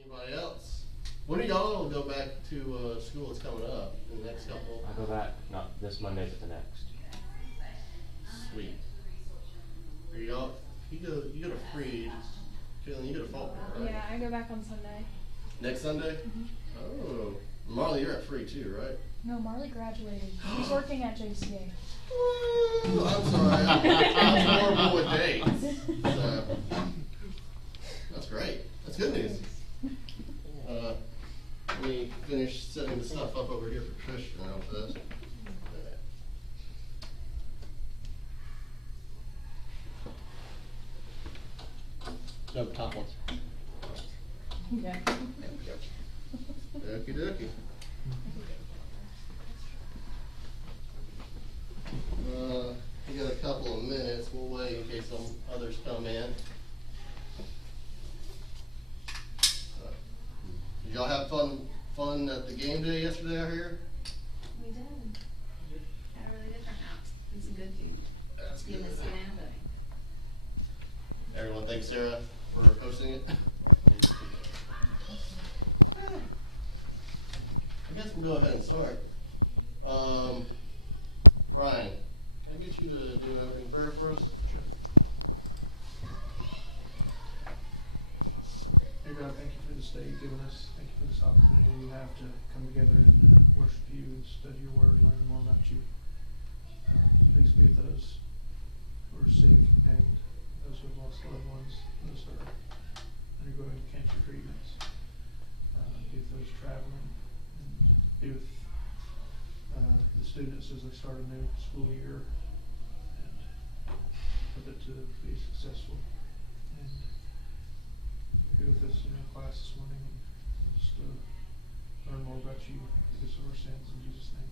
Anybody else? When do y'all go back to school? It's coming up in the next couple. I go back not this Monday, but the next. Sweet. Are y'all? You go to Freed. Caitlin, you go to Faulkner, right? Yeah, I go back on Sunday. Next Sunday? Mm-hmm. Oh, Marley, you're at Freed too, right? No, Marley graduated. She's working at JCA. Ooh, I'm sorry. I'm horrible with dates. So, that's great. That's good news. Let me finish setting the stuff up over here for Trish now first. No, top ones. Yeah. Okie dokie. We got a couple of minutes. We'll wait in case some others come in. Did y'all have fun at the game day yesterday out here? We did. Had a really good turnout and some good food. That's You good. missed banana pudding. Everyone thanks Sarah for hosting it. I guess we'll go ahead and start. Ryan, can I get you to do an opening prayer for us? Sure. Dear God, thank you for this day you've given us. Thank you for this opportunity we have to come together and worship you and study your word, learn more about you. Please be with those who are sick and those who have lost loved ones, those who are undergoing cancer treatments. Be with those traveling and be with the students as they start a new school year and help it to be successful. And be with us in our class this morning and just learn more about you because of our sins. In Jesus' name,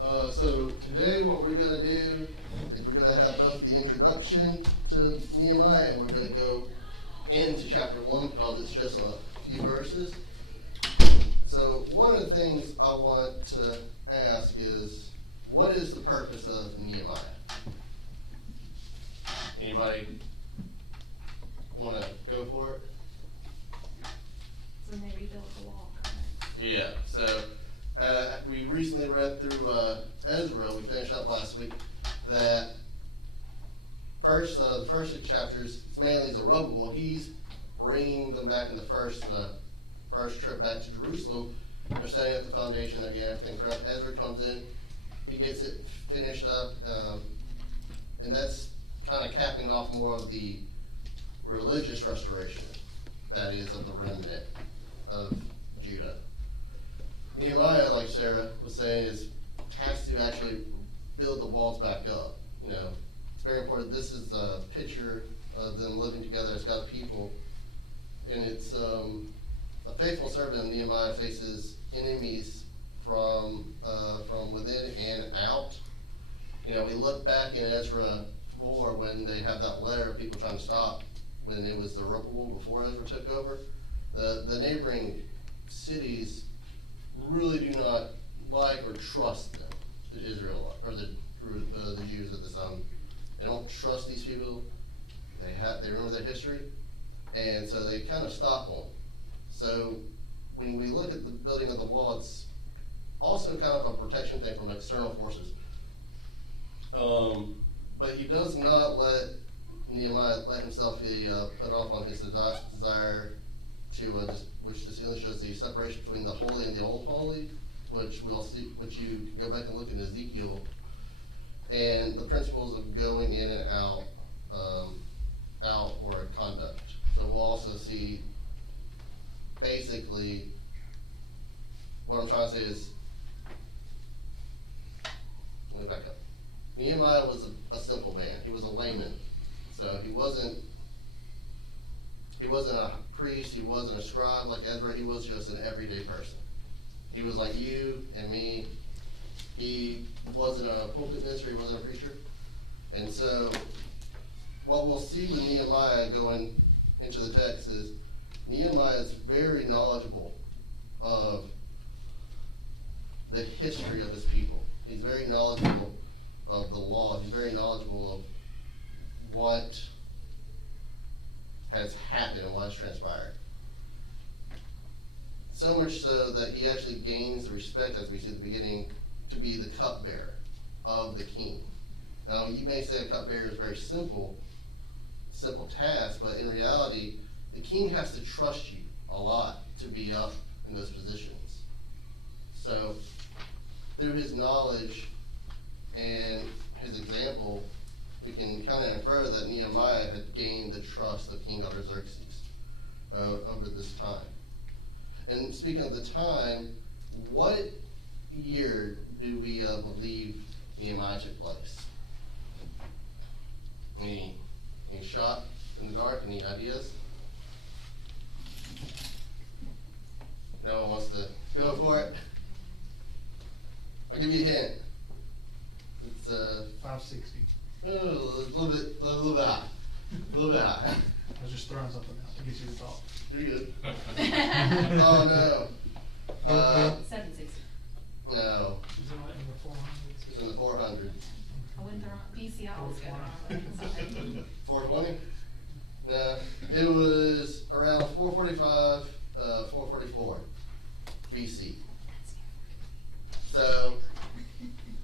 amen. So today what we're going to do is we're going to have both the introduction to Nehemiah and we're going to go into chapter 1 because it's just a few verses. So one of the things I want to ask is, what is the purpose of Nehemiah? Anybody want to go for it? So they rebuilt the wall. Yeah, so we recently read through Ezra, we finished up last week, that the first 6 chapters, it's mainly Zerubbabel. He's bringing them back in the first trip back to Jerusalem. They're setting up the foundation again, everything correct. Ezra comes in, he gets it finished up, and that's kind of capping off more of the religious restoration, that is, of the remnant of Judah. Nehemiah, like Sarah was saying, is tasked to actually build the walls back up. You know, it's very important. This is a picture of them living together as God's people, and it's a faithful servant of Nehemiah faces enemies from within and out. You know, we look back in Ezra 4 when they have that letter of people trying to stop when it was Zerubbabel before Ezra took over. The neighboring cities really do not like or trust them, the Israel or the Jews at the time. They don't trust these people. They remember their history, and so they kind of stop them. So when we look at the building of the wall, it's also kind of a protection thing from external forces. But he does not let Nehemiah let himself be put off on his desire to which just illustrates the separation between the holy and the old holy, which we'll see, which you can go back and look in Ezekiel, and the principles of going in and out or conduct. So we'll also see basically what I'm trying to say is, let me back up. Nehemiah was a simple man. He was a layman. So he wasn't a priest, he wasn't a scribe like Ezra, he was just an everyday person. He was like you and me. He wasn't a pulpit minister, he wasn't a preacher. And so what we'll see with Nehemiah going into the text is Nehemiah is very knowledgeable of the history of his people. He's very knowledgeable of the law. He's very knowledgeable of what has happened much so that he actually gains the respect, as we see at the beginning, to be the cupbearer of the king. Now, you may say a cupbearer is very simple task, but in reality, the king has to trust you a lot to be up in those positions. So, through his knowledge and his example, we can kind of infer that Nehemiah had gained the trust of King Artaxerxes over this time. And speaking of the time, what year do we believe Nehemiah took place? Any shot in the dark? Any ideas? No one wants to go for it? I'll give you a hint. It's 560. a little bit high. A little bit high. I was just throwing something out to get you to talk. Pretty good. Oh no. 760. No. Is it in the 400s? It's in the 400s. I went the wrong, BC, I always go the wrong way. 420? No. It was around 445, 444 BC. So,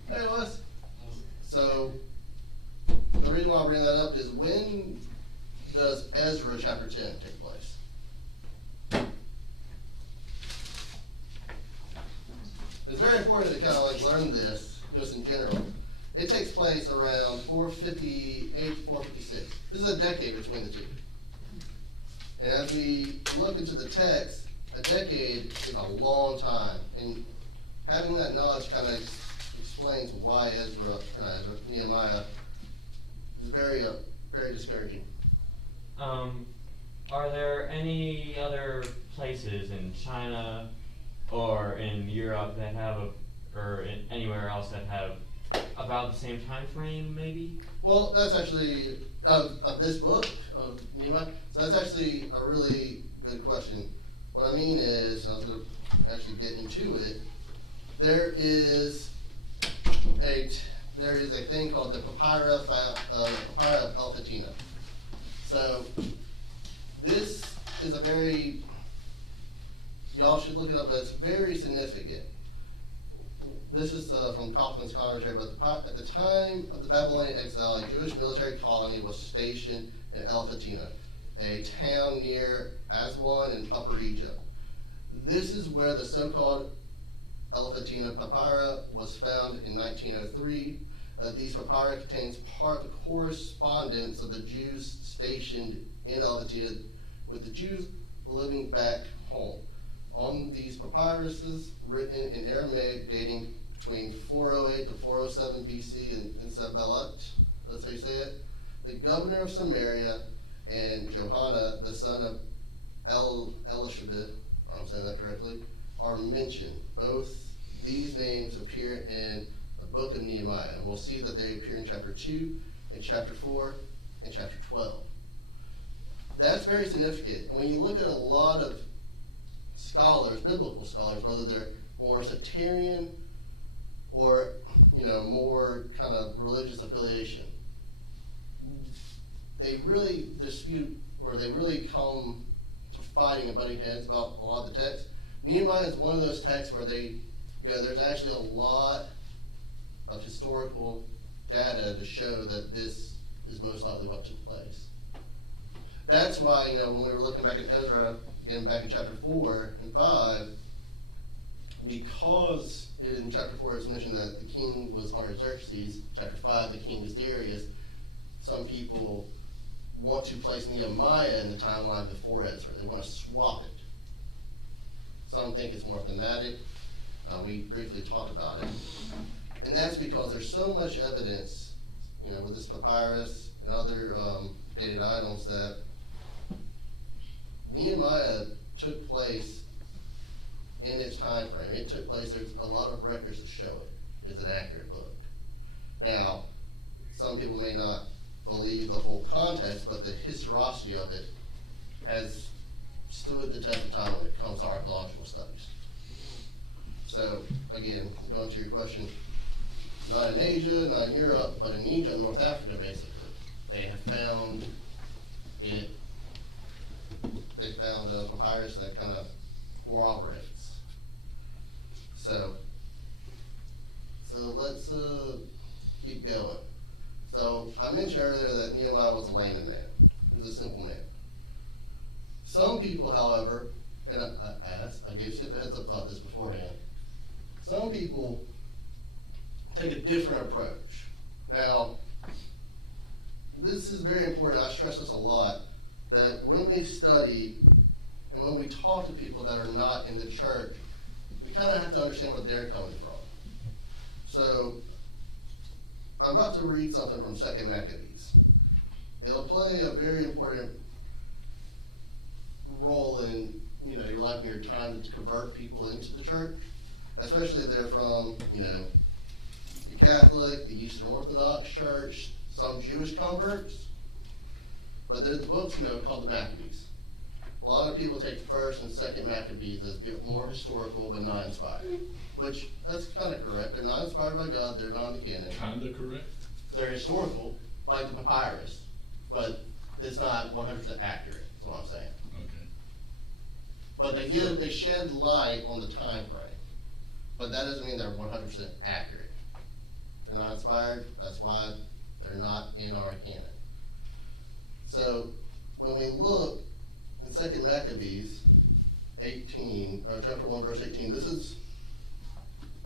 there it was. So, the reason why I bring that up is, when does Ezra chapter 10 take place? It's very important to kind of like learn this just in general. It takes place around 458 to 456. This is a decade between the two. And as we look into the text, a decade is a long time. And having that knowledge kind of explains why Nehemiah is very discouraging. Are there any other places in China or in Europe that have or anywhere else that have about the same time frame, maybe? Well, that's actually, of this book, of Nehemiah, so that's actually a really good question. What I mean is, and I was going to actually get into it, there is a thing called the Papyra of Elfatina. So, this is a very, y'all should look it up, but it's very significant. This is from Kaufman's commentary, but at the time of the Babylonian exile, a Jewish military colony was stationed in Elfatina, a town near Aswan in Upper Egypt. This is where the so-called Elfatina papyra was found in 1903. These papyra contains part of the correspondence of the Jews stationed in Elfatina with the Jews living back home. On these papyruses, written in Aramaic, dating between 408 to 407 BC in Sabelat, that's how you say it, the governor of Samaria and Johanna, the son of Elishabeth, I'm saying that correctly, are mentioned. Both these names appear in the Book of Nehemiah, and we'll see that they appear in chapter 2, and chapter 4, and chapter 12. That's very significant. And when you look at a lot of scholars, biblical scholars, whether they're more sectarian or, more kind of religious affiliation, they really dispute, or they really come to fighting and butting heads about a lot of the text. Nehemiah is one of those texts where there's actually a lot of historical data to show that this is most likely what took place. That's why, when we were looking back at Ezra, again back in chapter 4 and 5, because in chapter 4 it's mentioned that the king was Artaxerxes, chapter 5 the king is Darius, some people want to place Nehemiah in the timeline before Ezra. They want to swap it. Some think it's more thematic. We briefly talked about it. And that's because there's so much evidence, with this papyrus and other dated items, that Nehemiah took place in its time frame. It took place, there's a lot of records to show it. It's an accurate book. Now, some people may not believe the full context, but the historicity of it has stood the test of time when it comes to archaeological studies. So, again, going to your question, not in Asia, not in Europe, but in Egypt, North Africa, basically. They have found it. They found a papyrus that kind of corroborates So let's keep going. So I mentioned earlier that Nehemiah was a layman man. He was a simple man. Some people, however, and I gave Skip a heads up about this beforehand. Some people take a different approach. Now, this is very important. I stress this a lot, that when we study and when we talk to people that are not in the church, we kind of have to understand where they're coming from. So, I'm about to read something from 2 Maccabees. It'll play a very important role in, your life and your time to convert people into the church, especially if they're from, the Catholic, the Eastern Orthodox Church, some Jewish converts. But there's books, called the Maccabees. A lot of people take 1st and 2nd Maccabees as more historical but not inspired. Which, that's kind of correct. They're not inspired by God, they're not in the canon. Kinda correct. They're historical, like the papyrus, but it's not 100% accurate, is what I'm saying. Okay. But they shed light on the time frame. But that doesn't mean they're 100% accurate. They're not inspired, that's why they're not in our canon. So, when we look in 2 Maccabees 18, chapter 1, verse 18, this is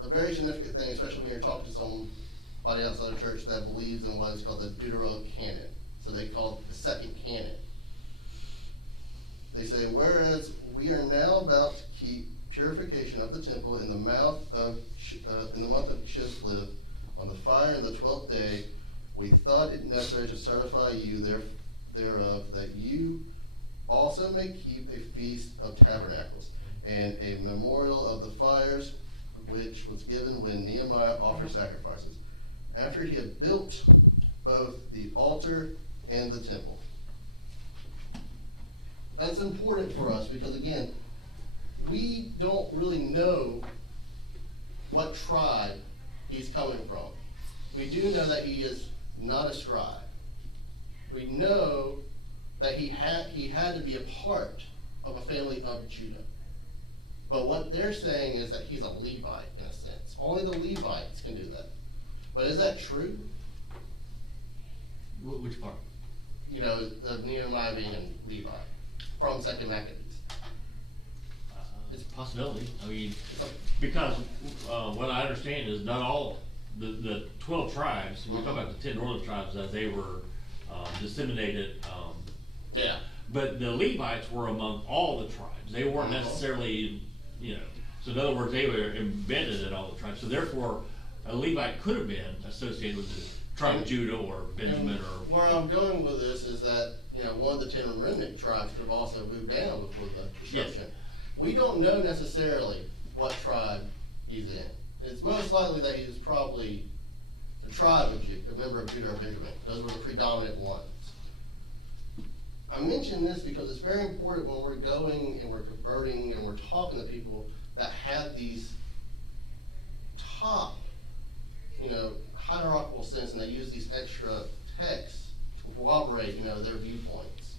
a very significant thing, especially when you're talking to somebody outside the church that believes in what is called the Deuterocanon. So they call it the second canon. They say, whereas we are now about to keep purification of the temple in the month of Chislev, on the fire in the 12th day, we thought it necessary to certify you thereof, that you also may keep a feast of tabernacles, and a memorial of the fires, which was given when Nehemiah offered sacrifices, after he had built both the altar and the temple. That's important for us because, again, we don't really know what tribe he's coming from. We do know that he is not a scribe. We know that he had to be a part of a family of Judah. But what they're saying is that he's a Levite, in a sense. Only the Levites can do that. But is that true? Which part? Of Nehemiah being a Levite from 2 Maccabees. It's a possibility. I mean, because what I understand is not all the 12 tribes. We talk about the 10 northern tribes that they were disseminated. Yeah. But the Levites were among all the tribes. They weren't necessarily, So in other words, they were embedded in all the tribes. So therefore, a Levite could have been associated with the tribe of Judah or Benjamin or. Where I'm going with this is that one of the 10 remnant tribes could have also moved down before the destruction. Yes. We don't know necessarily what tribe he's in. It's most likely that he was probably a tribe of Judah, a member of Judah or Benjamin. Those were the predominant ones. I mention this because it's very important when we're going and we're converting and we're talking to people that have these top, hierarchical sense, and they use these extra texts to corroborate, their viewpoints.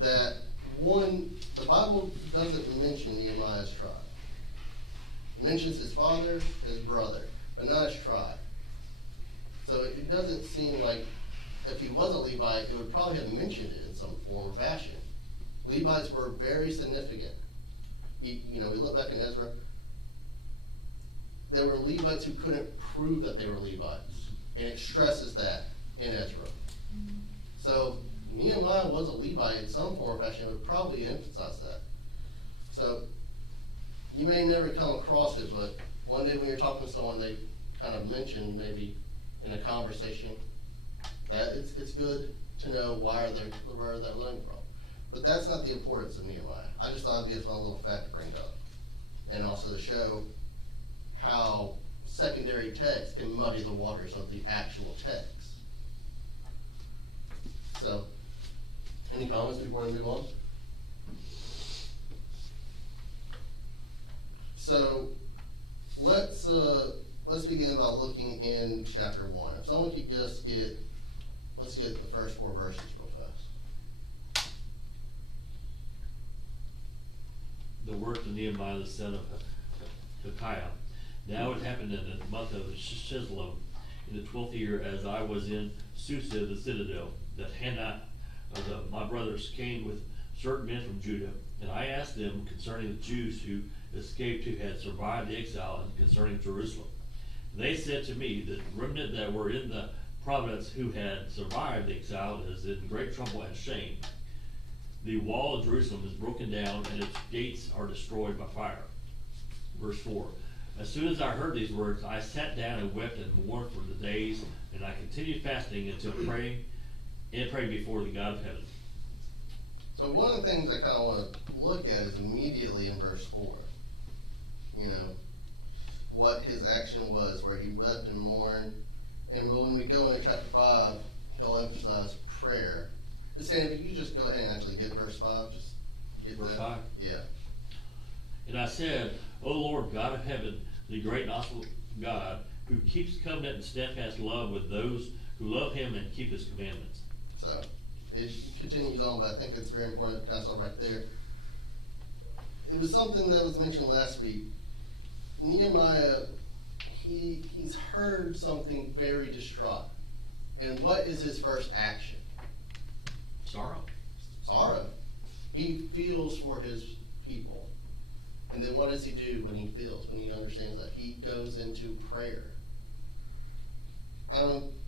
That one, the Bible doesn't mention Nehemiah's tribe. It mentions his father, his brother, but not his tribe. So it doesn't seem like if he was a Levite, it would probably have mentioned it in some form or fashion. Levites were very significant. We look back in Ezra, there were Levites who couldn't prove that they were Levites, and it stresses that in Ezra. So Nehemiah was a Levite in some form or fashion. It would probably emphasize that. So you may never come across it, but one day when you're talking to someone, they kind of mention maybe in a conversation that it's good to know where they're learning from. But that's not the importance of Nehemiah. I just thought it'd be a fun little fact to bring up, and also to show how secondary text can muddy the waters of the actual text. So, any comments before we move on? So, let's begin by looking in chapter 1. If someone could just let's get the first 4 verses real fast. The work of Nehemiah the son of Hilkiah. Now it happened in the month of Shislem, in the 12th year, as I was in Susa, the citadel, that Hannah of my brothers came with certain men from Judah, and I asked them concerning the Jews who escaped, who had survived the exile, and concerning Jerusalem. They said to me, the remnant that were in the province who had survived the exile is in great trouble and shame. The wall of Jerusalem is broken down, and its gates are destroyed by fire. Verse 4. As soon as I heard these words, I sat down and wept and mourned for the days, and I continued fasting until praying before the God of heaven. So one of the things I kind of want to look at is immediately in verse 4. You know, what his action was, where he wept and mourned. And when we go into chapter 5, he'll emphasize prayer. Sandy, if you just go ahead and actually get verse 5, just get Verse that. 5? Yeah. And I said, O Lord God of heaven, the great and awesome God, who keeps covenant and steadfast love with those who love him and keep his commandments. So it continues on, but I think it's very important to pass on right there. It was something that was mentioned last week. Nehemiah, he's heard something very distraught. And what is his first action? Sorrow. Sorrow. He feels for his people. And then what does he do when he feels, when he understands that? He goes into prayer.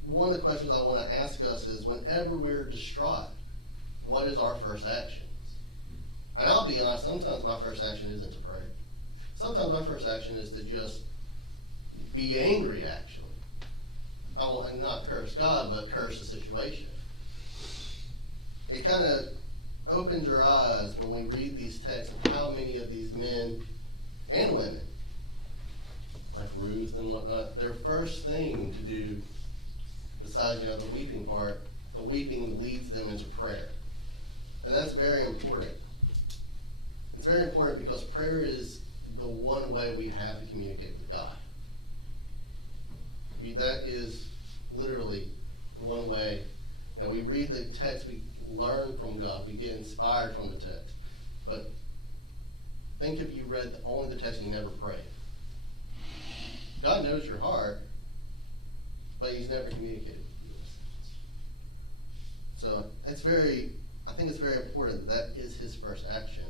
One of the questions I want to ask us is, whenever we're distraught, what is our first actions? And I'll be honest, sometimes my first action isn't to pray. Sometimes my first action is to just be angry, actually. I will not curse God, but curse the situation. It kind of opens your eyes when we read these texts of how many of these men and women, like Ruth and whatnot, their first thing to do, besides, you know, the weeping part, the weeping leads them into prayer. And that's very important. It's very important because prayer is the one way we have to communicate with God. That is literally the one way that we read the text, we learn from God, we get inspired from the text. But think if you read only the text and you never prayed. God knows your heart, but he's never communicated with you. So I think it's very important that is his first action.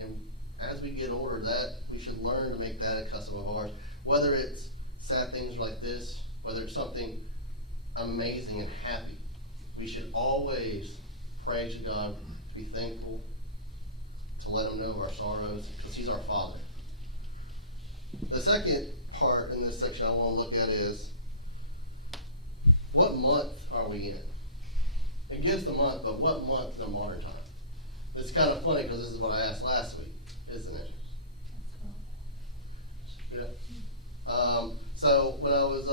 And as we get older, that we should learn to make that a custom of ours. Whether it's sad things like this, whether it's something amazing and happy, we should always pray to God, to be thankful, to let him know of our sorrows, because he's our Father. The second part in this section I want to look at is, what month are we in? It gives the month, but what month in modern time? It's kind of funny because this is what I asked last week, isn't it? Yeah. So when I was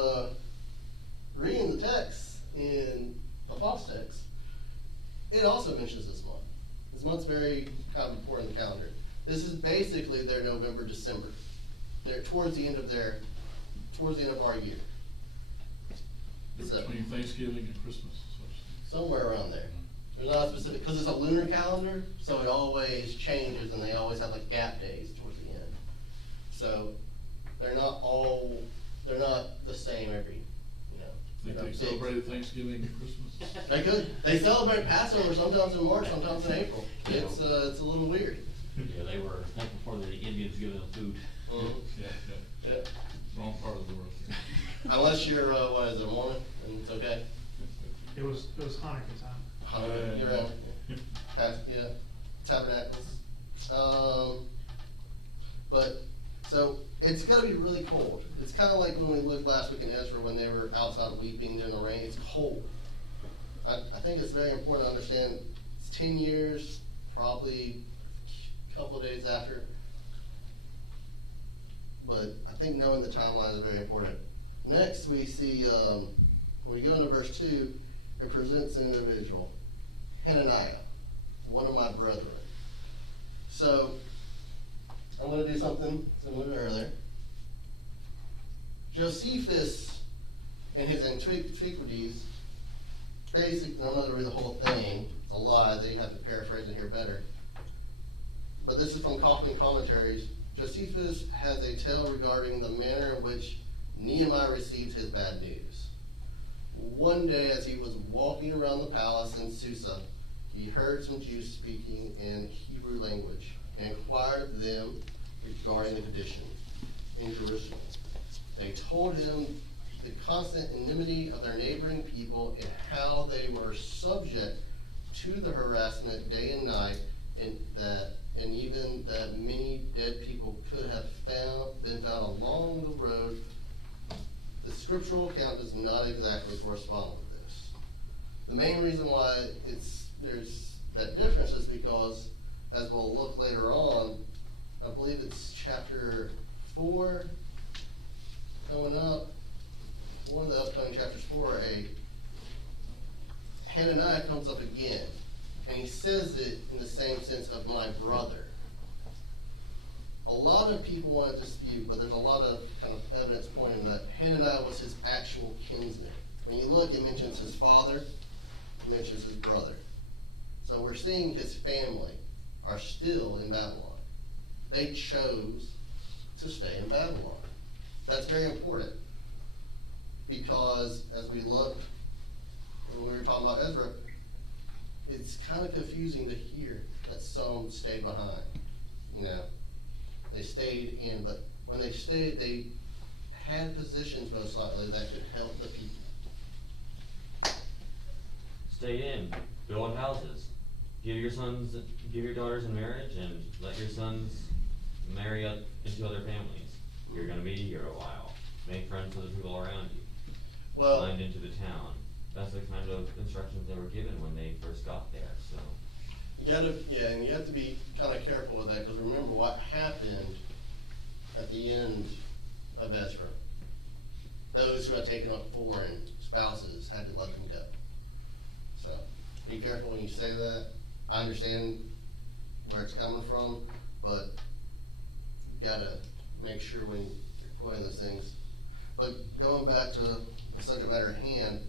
reading the text in the false text, it also mentions this month. This month's very kind of important in the calendar. This is basically their November, December. They're towards the end of our year. So, Between Thanksgiving and Christmas. somewhere around there. There's not a specific, because it's a lunar calendar, so it always changes, and they always have like gap days towards the end. So they're not the same every, Think they celebrated Thanksgiving and Christmas? They could. They celebrate Passover sometimes in March, sometimes in April. It's a little weird. Yeah, they were thankful for the Indians giving them food. Mhm. Yeah. Yeah. Wrong part of the world. Unless you're, Mormon, and it's okay. It was Hanukkah time. You're right. Yeah, tabernacles. But, so, it's gonna be really cold. It's kinda like when we looked last week in Ezra when they were outside weeping in the rain. It's cold. I think it's very important to understand, it's 10 years, probably a couple of days after. But I think knowing the timeline is very important. Next, we see, when we go into verse 2, it presents an individual, Hananiah, one of my brethren. So, I'm going to do something similar to earlier. Josephus, in his Antiquities, basically, I'm not going to read the whole thing, it's a lie, they have to paraphrase it here better. But this is from Kaufman Commentaries. Josephus has a tale regarding the manner in which Nehemiah received his bad news. One day as he was walking around the palace in Susa, he heard some Jews speaking in Hebrew language and inquired them regarding the condition in Jerusalem. They told him the constant enmity of their neighboring people and how they were subject to the harassment day and night, and even that many dead people could have been found along the road. The scriptural account does not exactly correspond with this. The main reason why there's that difference is because, as we'll look later on, I believe it's chapter 4 coming up, one of the upcoming chapters 4a, Hananiah comes up again, and he says it in the same sense of my brother. A lot of people want to dispute, but there's a lot of kind of evidence pointing that Hananiah was his actual kinsman. When you look, it mentions his father, it mentions his brother. So we're seeing his family are still in Babylon. They chose to stay in Babylon. That's very important, because as we looked, when we were talking about Ezra, it's kind of confusing to hear that some stayed behind. You know, they stayed in, but when they stayed, they had positions most likely that could help the people. Stay in, build houses, give your daughters in marriage, and let your sons marry up into other families. You're gonna be here a while. Make friends with the people around you. Well, Blend into the town. That's the kind of instructions they were given when they first got there, so. and you have to be kind of careful with that, because remember what happened at the end of Ezra. Those who had taken up foreign spouses had to let them go. So be careful when you say that. I understand where it's coming from, but you gotta make sure when you're quoting those things. But going back to the subject matter at hand,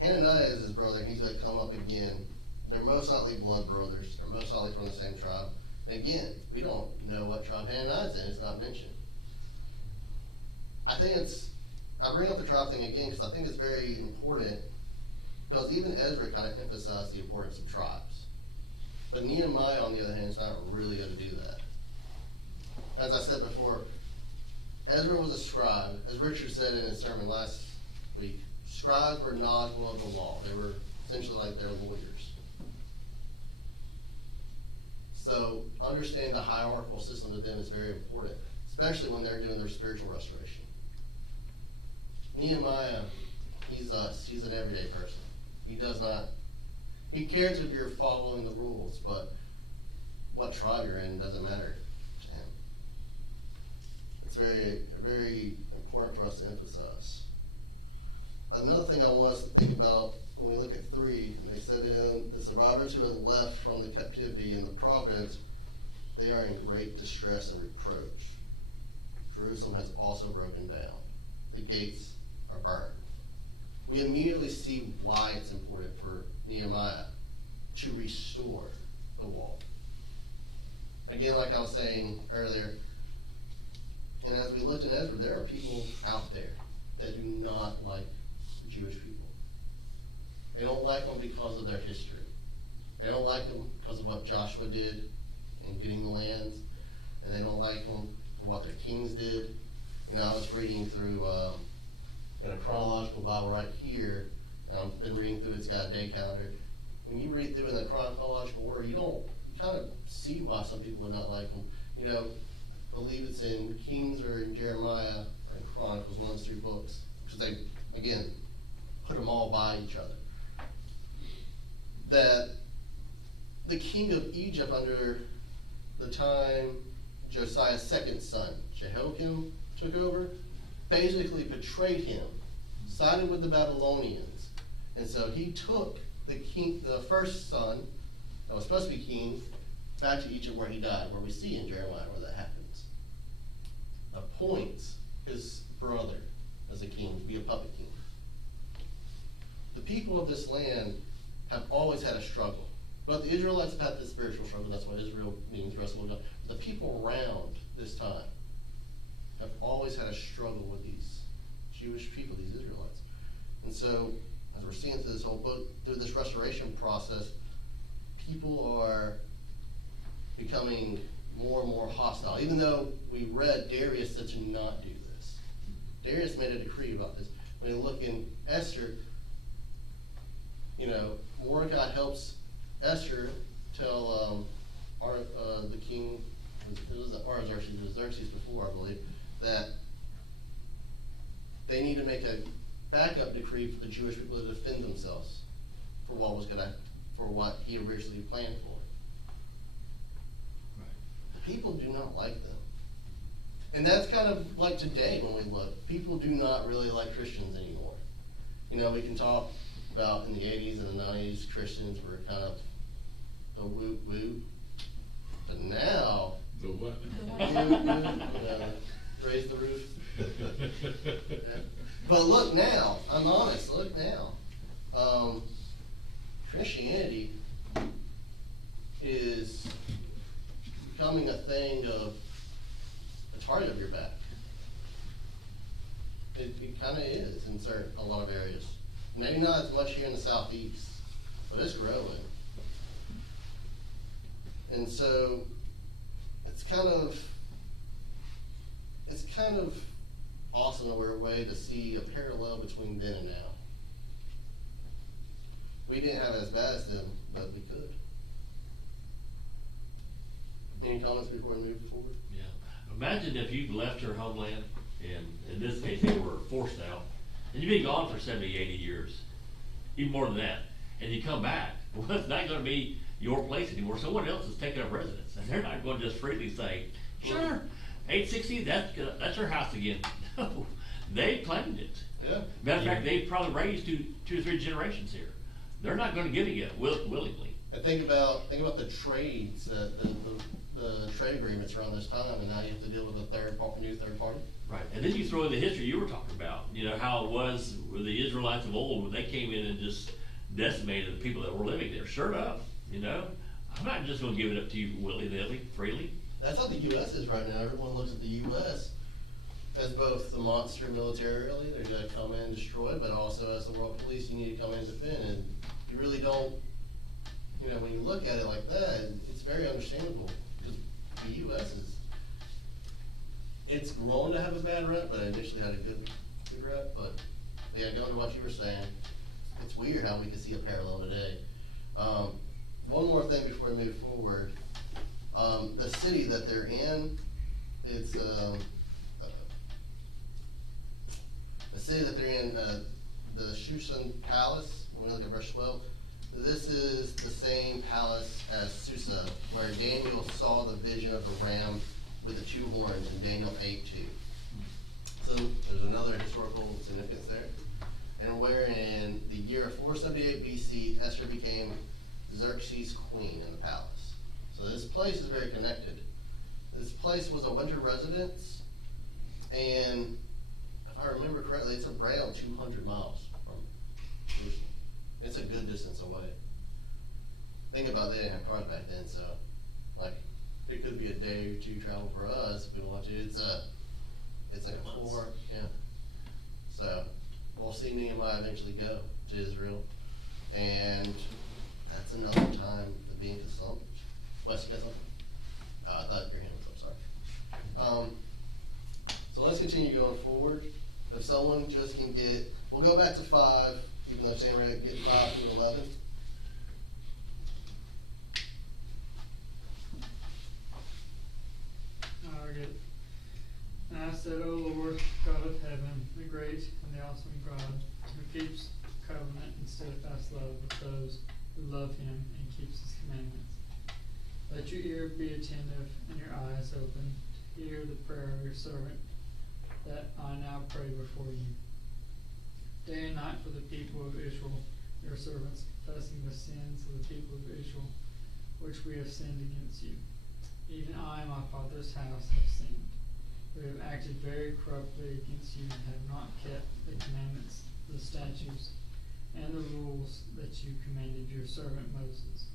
Hananiah is his brother, and he's gonna come up again. They're most likely blood brothers. They're most likely from the same tribe. And again, we don't know what tribe Hananiah's in. It's not mentioned. I bring up the tribe thing again because I think it's very important, because even Ezra kind of emphasized the importance of tribes. But Nehemiah, on the other hand, is not really going to do that. As I said before, Ezra was a scribe. As Richard said in his sermon last week, scribes were knowledgeable of the law. They were essentially like their lawyers. So understanding the hierarchical system to them is very important, especially when they're doing their spiritual restoration. Nehemiah, he's us. He's an everyday person. He cares if you're following the rules, but what tribe you're in doesn't matter to him. It's very, very important for us to emphasize. Another thing I want us to think about when we look at 3, and they said to him, the survivors who had left from the captivity in the province, they are in great distress and reproach. Jerusalem has also broken down. The gates are burned. We immediately see why it's important for Nehemiah to restore the wall. Again, like I was saying earlier, and as we looked at Ezra, there are people out there that do not like the Jewish people. They don't like them because of their history. They don't like them because of what Joshua did in getting the lands, and they don't like them for what their kings did. You know, I was reading through in a chronological Bible right here, and I've been reading through, it's got a day calendar. When you read through in the chronological order, you kind of see why some people would not like them. You know, I believe it's in Kings or in Jeremiah or in Chronicles, 1 through books, because they, again, put them all by each other. That the king of Egypt under the time Josiah's second son, Jehoiakim, took over, basically betrayed him, sided with the Babylonians. And so he took the first son that was supposed to be king back to Egypt where he died, where we see in Jeremiah where that happens. Appoints his brother as a king, to be a puppet king. The people of this land have always had a struggle. But the Israelites have had this spiritual struggle. That's what Israel means, the rest of the world. The people around this time have always had a struggle with these Jewish people, these Israelites. And so, as we're seeing through this whole book, through this restoration process, people are becoming more and more hostile. Even though we read Darius said to not do this. Darius made a decree about this. When you look in Esther, Mordecai helps Esther tell the king, it was Xerxes before, I believe, that they need to make a backup decree for the Jewish people to defend themselves for what he originally planned for. Right. People do not like them. And that's kind of like today when we look. People do not really like Christians anymore. We can talk about in the 80s and the 90s, Christians were kind of the woo-woo. But now, The what? raise the roof. But look now, I'm honest, look now. Christianity is becoming a thing of a target of your back. It kind of is in a lot of areas. Maybe not as much here in the southeast, but it's growing. And so it's kind of awesome in a weird way to see a parallel between then and now. We didn't have it as bad as them, but we could. Any comments before we move forward? Yeah. Imagine if you've left your homeland, and in this case they were forced out, and you've been gone for 70, 80 years, even more than that, and you come back. Well, it's not going to be your place anymore. Someone else is taking up residence, and they're not going to just freely say, sure, 860, that's your house again. No, they claimed it. Yeah. Matter of fact, they've probably raised two or three generations here. They're not going to give it yet willingly. And think about the trades, the trade agreements around this time, and now you have to deal with a new third party. Right, and then you throw in the history you were talking about. How it was with the Israelites of old when they came in and just decimated the people that were living there. Sure enough, I'm not just going to give it up to you willy-nilly, freely. That's how the U.S. is right now. Everyone looks at the U.S. as both the monster militarily, they're going to come in and destroy, but also as the world police, you need to come in and defend. And you really don't, when you look at it like that, it's very understandable. Because the U.S. it's grown to have a bad rep, but it initially had a good rep. But yeah, going to what you were saying, it's weird how we can see a parallel today. One more thing before we move forward. The city that they're in, it's the city that they're in, the Shushan Palace. When we look at verse 12, this is the same palace as Susa, where Daniel saw the vision of the ram with the two horns in Daniel 8:2. So there's another historical significance there. And where in the year 478 BC, Esther became Xerxes' queen in the palace. So this place is very connected. This place was a winter residence, and if I remember correctly, it's around 200 miles from Jerusalem. It's a good distance away. Think about they didn't have cars back then, so it could be a day or two travel for us if we want to. It's like a 4, yeah. So we'll see Nehemiah eventually go to Israel, and that's another time to be in consumption. Wes, you got something? I thought your hand was up, sorry. So let's continue going forward. If someone just can we'll go back to 5, even though Sam read get 5 through 11. Good. And I said, O Lord, God of heaven, the great and the awesome God, who keeps covenant and steadfast love with those who love him and keeps his commandments. Let your ear be attentive and your eyes open to hear the prayer of your servant, that I now pray before you. Day and night for the people of Israel, your servants, confessing the sins of the people of Israel, which we have sinned against you. Even I and my father's house have sinned. We have acted very corruptly against you and have not kept the commandments, the statutes, and the rules that you commanded your servant Moses.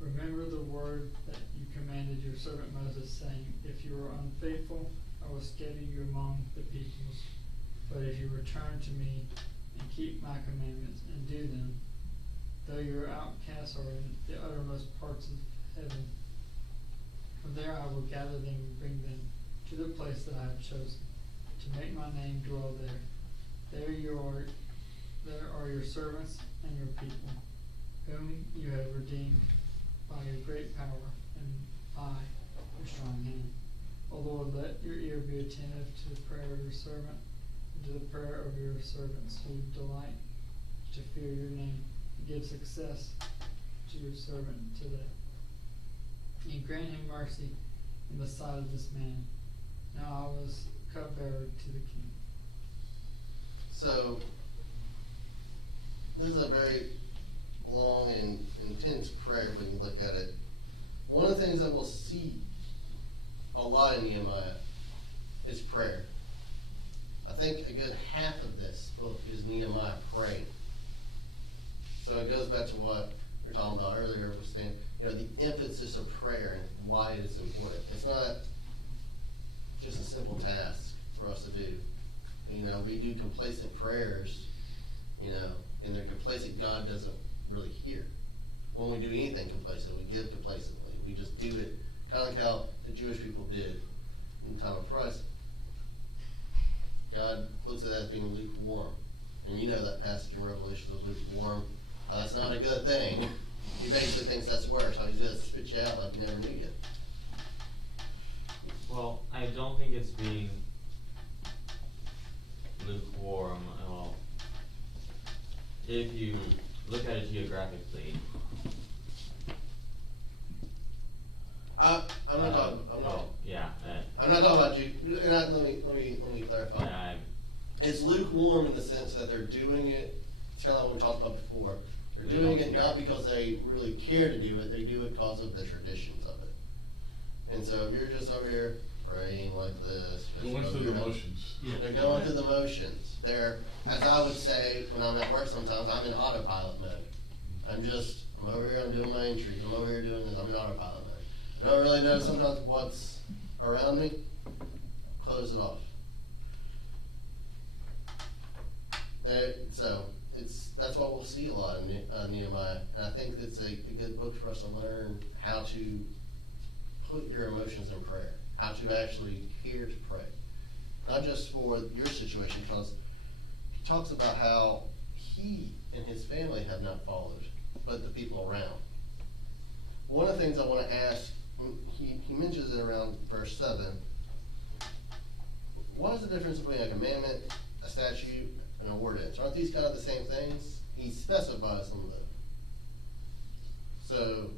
Remember the word that you commanded your servant Moses, saying, if you are unfaithful, I will scatter you among the peoples. But if you return to me and keep my commandments and do them, though your outcasts are in the uttermost parts of heaven, from there I will gather them and bring them to the place that I have chosen, to make my name dwell there. There are your servants and your people, whom you have redeemed by your great power and by your strong hand. O Lord, let your ear be attentive to the prayer of your servant, and to the prayer of your servants who delight to fear your name, and give success to your servant today. And grant him mercy in the sight of this man. Now I was cupbearer to the king. So, this is a very long and intense prayer when you look at it. One of the things that we'll see a lot in Nehemiah is prayer. I think a good half of this book is Nehemiah praying. So it goes back to what we were talking about earlier, was saying, the emphasis of prayer and why it is important. It's not just a simple task for us to do. We do complacent prayers, and they're complacent. God doesn't really hear. When we do anything complacent, we give complacently. We just do it, kind of like how the Jewish people did in the time of Christ. God looks at that as being lukewarm. And you know that passage in Revelation of lukewarm. That's not a good thing. He basically thinks that's worse, how he just spits you out like he never knew you. Well, I don't think it's being lukewarm at all. If you look at it geographically. I'm not talking. Yeah. I'm not talking about you. And let me clarify. It's lukewarm in the sense that they're doing it. It's kind of like what we talked about before. They're doing it not because they really care to do it. They do it because of the traditions of it. And so if you're just over here praying like this, Going through the motions. they're going through the motions. They're, as I would say when I'm at work sometimes, I'm in autopilot mode. I'm over here, I'm doing my entries. I'm over here doing this. I'm in autopilot mode. I don't really know sometimes what's around me. Close it off. So that's what we'll see a lot in Nehemiah, and I think it's a good book for us to learn how to put your emotions in prayer, how to actually hear to pray, not just for your situation, because he talks about how he and his family have not followed, but the people around. One of the things I want to ask, he mentions it around verse 7. What is the difference between a commandment, a statute, and an ordinance? Aren't these kind of the same things? He specifies them though. So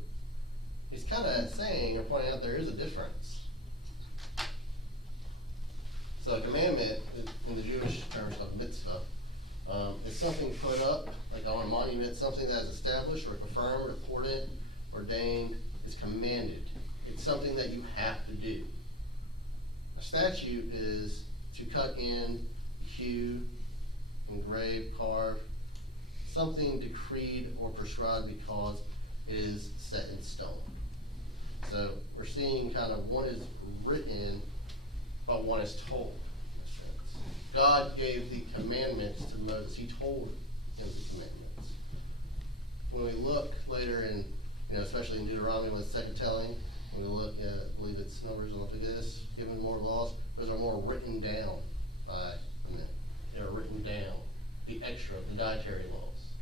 he's kind of saying or pointing out there is a difference. So a commandment, in the Jewish terms of mitzvah, is something put up, like on a monument, something that is established or confirmed, reported, ordained, is commanded. It's something that you have to do. A statute is to cut in, hew, engrave, carve, something decreed or prescribed because it is set in stone. So we're seeing kind of one is written, but one is told. In a sense. God gave the commandments to Moses. He told him the commandments. When we look later in, especially in Deuteronomy with second telling, when we look at, I believe it's Numbers and Leviticus, given more laws, those are more written down by men. They're written down. The extra, the dietary laws,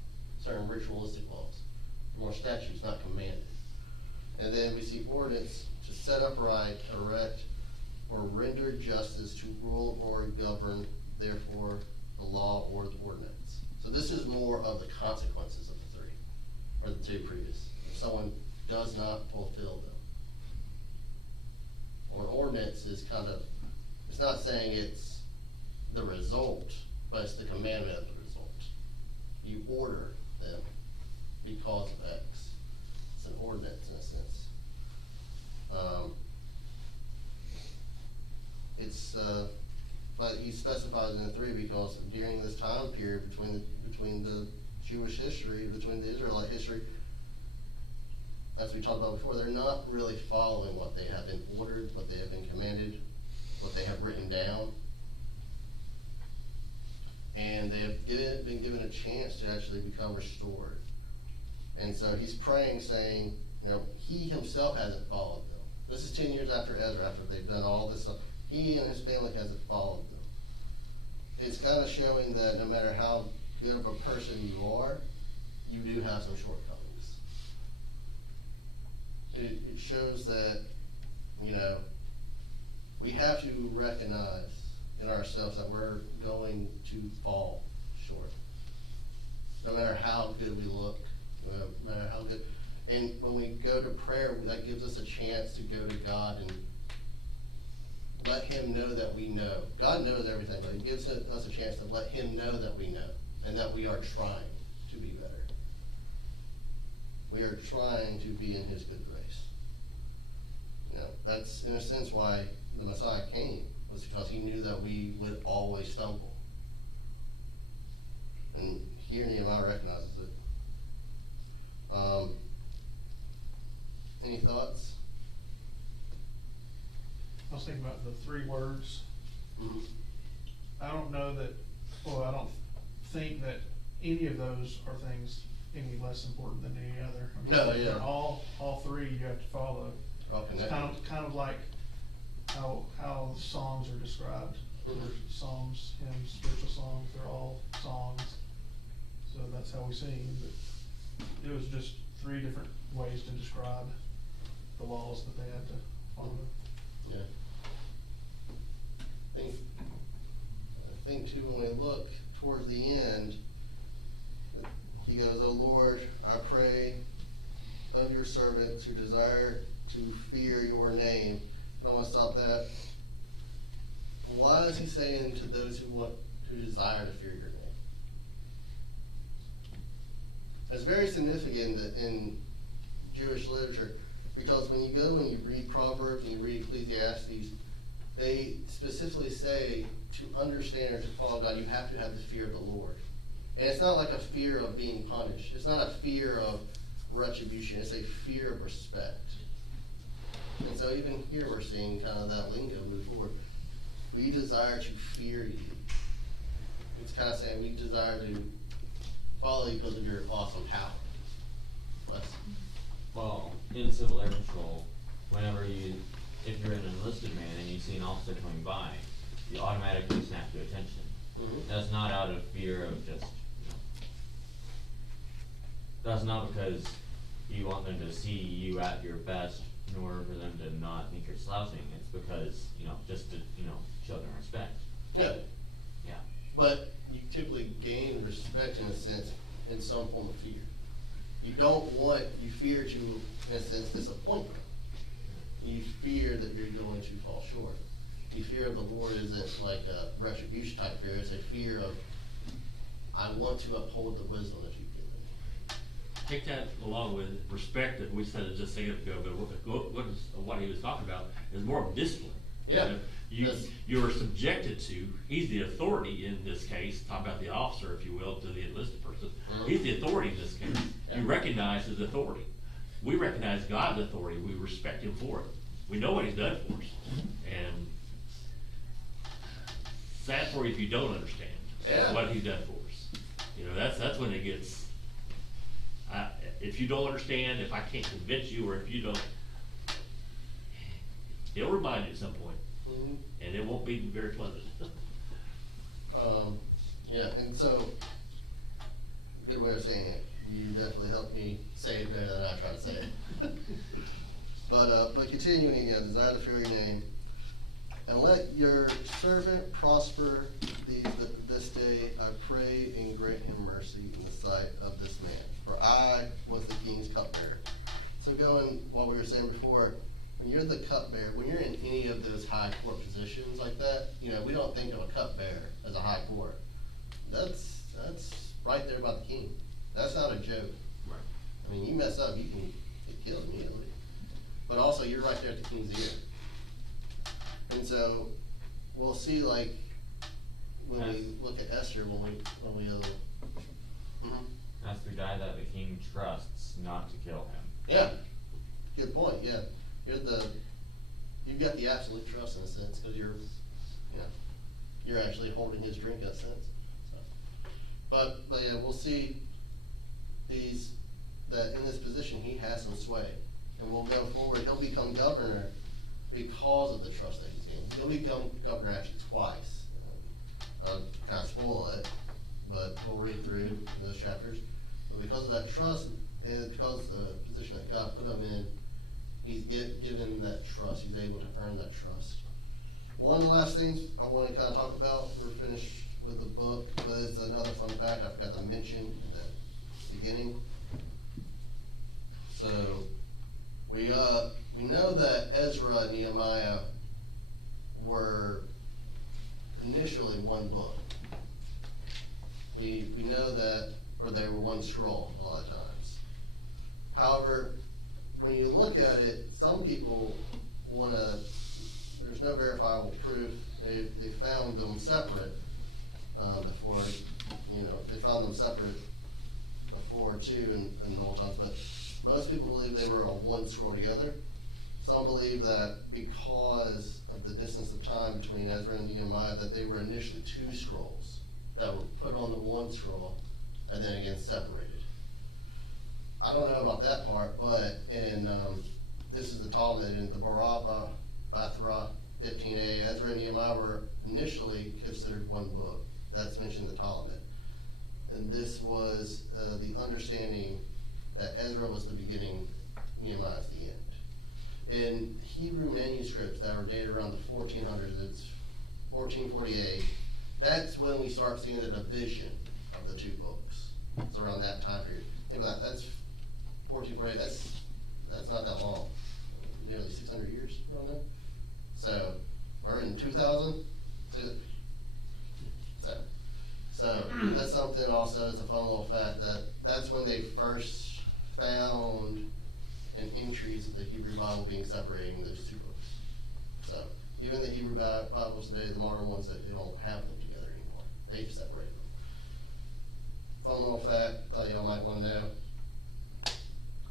certain ritualistic laws, more statutes, not commanded. And then we see ordinance to set up right, erect, or render justice, to rule or govern, therefore the law or the ordinance. So this is more of the consequences of the three, or the two previous, if someone does not fulfill them. Or an ordinance is kind of, it's not saying it's the result, but it's the commandment of the result. You order them because of X. It's an ordinance in a sense. But he specifies in the three because during this time period between the Jewish history, between the Israelite history, as we talked about before, they're not really following what they have been ordered, what they have been commanded, what they have written down. And they have been given a chance to actually become restored. And so he's praying, saying, you know, he himself hasn't followed them. This is 10 years after Ezra, after they've done all this stuff. He and his family hasn't followed them. It's kind of showing that no matter how good of a person you are, you do have some shortcomings. It shows that, you know, we have to recognize in ourselves that we're going to fall short. No matter how good we look, no matter how good. And when we go to prayer, that gives us a chance to go to God and let him know that we know. God knows everything, but he gives us a chance to let him know that we know and that we are trying to be better. We are trying to be in his good grace. You know, that's in a sense why the Messiah came, was because he knew that we would always stumble. And here Nehemiah recognizes it. Any thoughts? I was thinking about the 3 words. Mm-hmm. I don't know that, well, I don't think that any of those are things any less important than any other. I mean, No, yeah. they're all 3 you have to follow. Okay, It's kind of like how songs are described. Mhm. There's psalms, hymns, spiritual songs, they're all songs. So that's how we sing, but it was just 3 different ways to describe the laws that they had to follow. Yeah. I think too, when we look towards the end, he goes, "O Lord, I pray of your servants who desire to fear your name." And I want to stop that. Why is he saying to those who desire to fear your name? It's very significant in Jewish literature, because when you go and you read Proverbs and you read Ecclesiastes, they specifically say to understand or to follow God, you have to have the fear of the Lord. And it's not like a fear of being punished. It's not a fear of retribution. It's a fear of respect. And so even here we're seeing kind of that lingo move forward. We desire to fear you. It's kind of saying we desire to follow you because of your awesome power. Bless. Well, in civil air patrol, if you're an enlisted man and you see an officer coming by, you automatically snap to attention. Mm-hmm. That's not out of fear of just, that's not because you want them to see you at your best in order for them to not think you're slouching. It's because, just to, show them respect. Yeah. Yeah. But you typically gain respect in a sense in some form of fear. You fear to, in a sense, disappoint them. You fear that you're going to fall short. The fear of the Lord isn't like a retribution type fear. It's a fear of, I want to uphold the wisdom that you've given me. Take that along with respect that we said it just a second ago, but what he was talking about is more of discipline. Yeah. You're subjected to, he's the authority in this case, talk about the officer, if you will, to the enlisted person. Mm-hmm. He's the authority in this case. Yeah. You recognize his authority. We recognize God's authority. We respect him for it. We know what he's done for us. And sad for you if you don't understand what he's done for us. That's when it gets, if you don't understand, if I can't convince you, or if you don't, he'll remind you at some point. Mm-hmm. And it won't be very pleasant. Yeah, and so, good way of saying it. You definitely helped me say it better than I try to say it. But continuing, desire to fear your name. And let your servant prosper this day, I pray, and grant him mercy in the sight of this man. For I was the king's cupbearer. So going, what we were saying before, when you're the cupbearer, when you're in any of those high court positions like that, we don't think of a cupbearer as a high court. That's right there by the king. That's not a joke. Right. I mean, you mess up, you can get killed immediately. But also, you're right there at the king's ear. And so, we'll see, like, when we look at Esther, That's the guy that the king trusts not to kill him. yeah. good point, yeah. You've got the absolute trust in a sense, cause you're actually holding his drink in a sense, so. But yeah, we'll see that in this position, he has some sway. And we'll go forward, he'll become governor because of the trust that he's gained. He'll become governor actually twice. I'll kind of spoil it, but we'll read through those chapters. But because of that trust, and because of the position that God put him in, he's given that trust, he's able to earn that trust. One of the last things I want to kind of talk about, we're finished with the book, but it's another fun fact I forgot to mention in the beginning. So, we know that Ezra and Nehemiah were initially one book. We know that, or they were one scroll a lot of times. However, when you look at it, some people there's no verifiable proof. They found them separate before, they found them separate before too in the old times, but most people believe they were on one scroll together. Some believe that because of the distance of time between Ezra and Nehemiah, that they were initially two scrolls that were put on the one scroll and then again separated. I don't know about that part, but this is the Talmud in the Barabba, Bathra 15a, Ezra and Nehemiah were initially considered one book. That's mentioned in the Talmud. And this was the understanding that Ezra was the beginning, Nehemiah is the end. In Hebrew manuscripts that were dated around the 1400s, it's 1448, that's when we start seeing the division of the two books. It's around that time period. Think about that, that's 1448, that's not that long. Nearly 600 years around there. So, or in 2000, so that's something also, it's a fun little fact that's when they first found an entries of the Hebrew Bible being separating those two books. So, even the Hebrew Bibles today, the modern ones, that they don't have them together anymore. They've separated them. Fun little fact, thought y'all might want to know.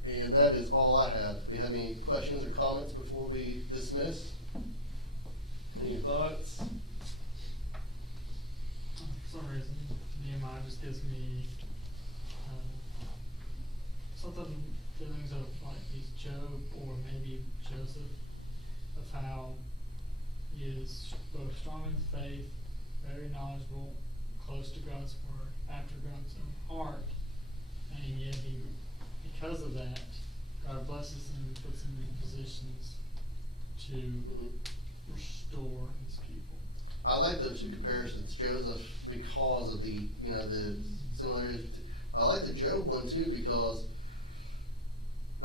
And that is all I have. Do we have any questions or comments before we dismiss? Any thoughts? For some reason, Nehemiah just gives me feelings of like he's Job or maybe Joseph, of how he is both strong in faith, very knowledgeable, close to God's word, after God's own heart, and yet because of that, God blesses him and puts him in positions to restore his people. I like those two comparisons, Joseph, because of the similarities. I like the Job one too, because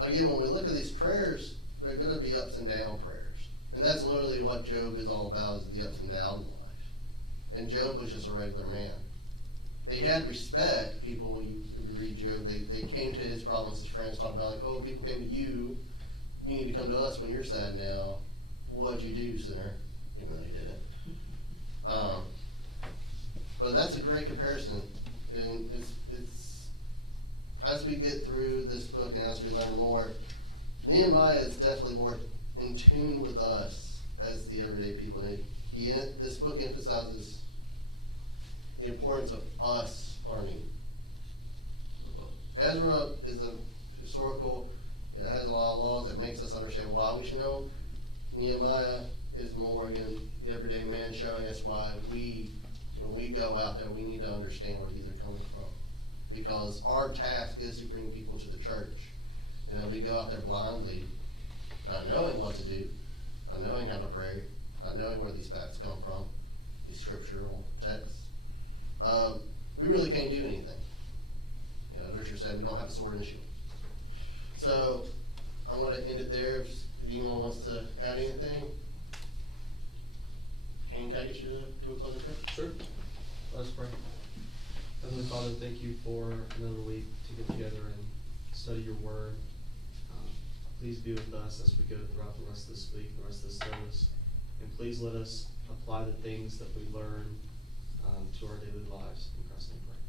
again, when we look at these prayers, they're going to be ups and down prayers. And that's literally what Job is all about, is the ups and downs in life. And Job was just a regular man. They had respect. People, when you read Job, they came to his problems. His friends talked about, like, oh, people came to you. You need to come to us when you're sad now. What'd you do, sinner? Even though he didn't. But that's a great comparison. And it's as we get through this book and as we learn more, Nehemiah is definitely more in tune with us as the everyday people. And this book emphasizes the importance of us learning the book. Ezra is a historical, it has a lot of laws that makes us understand why we should know. Nehemiah is more, again, the everyday man, showing us why when we go out there, we need to understand where these are coming from. Because our task is to bring people to the church. And if we go out there blindly, not knowing what to do, not knowing how to pray, not knowing where these facts come from, these scriptural texts, we really can't do anything. As Richard said, we don't have a sword and a shield. So, I'm going to end it there. If anyone wants to add anything. Can I get you to do a closing prayer? Sure. Let us pray. Heavenly Father, thank you for another week to get together and study your word. Please be with us as we go throughout the rest of this week, the rest of this service. And please let us apply the things that we learn to our daily lives. In Christ's name, pray.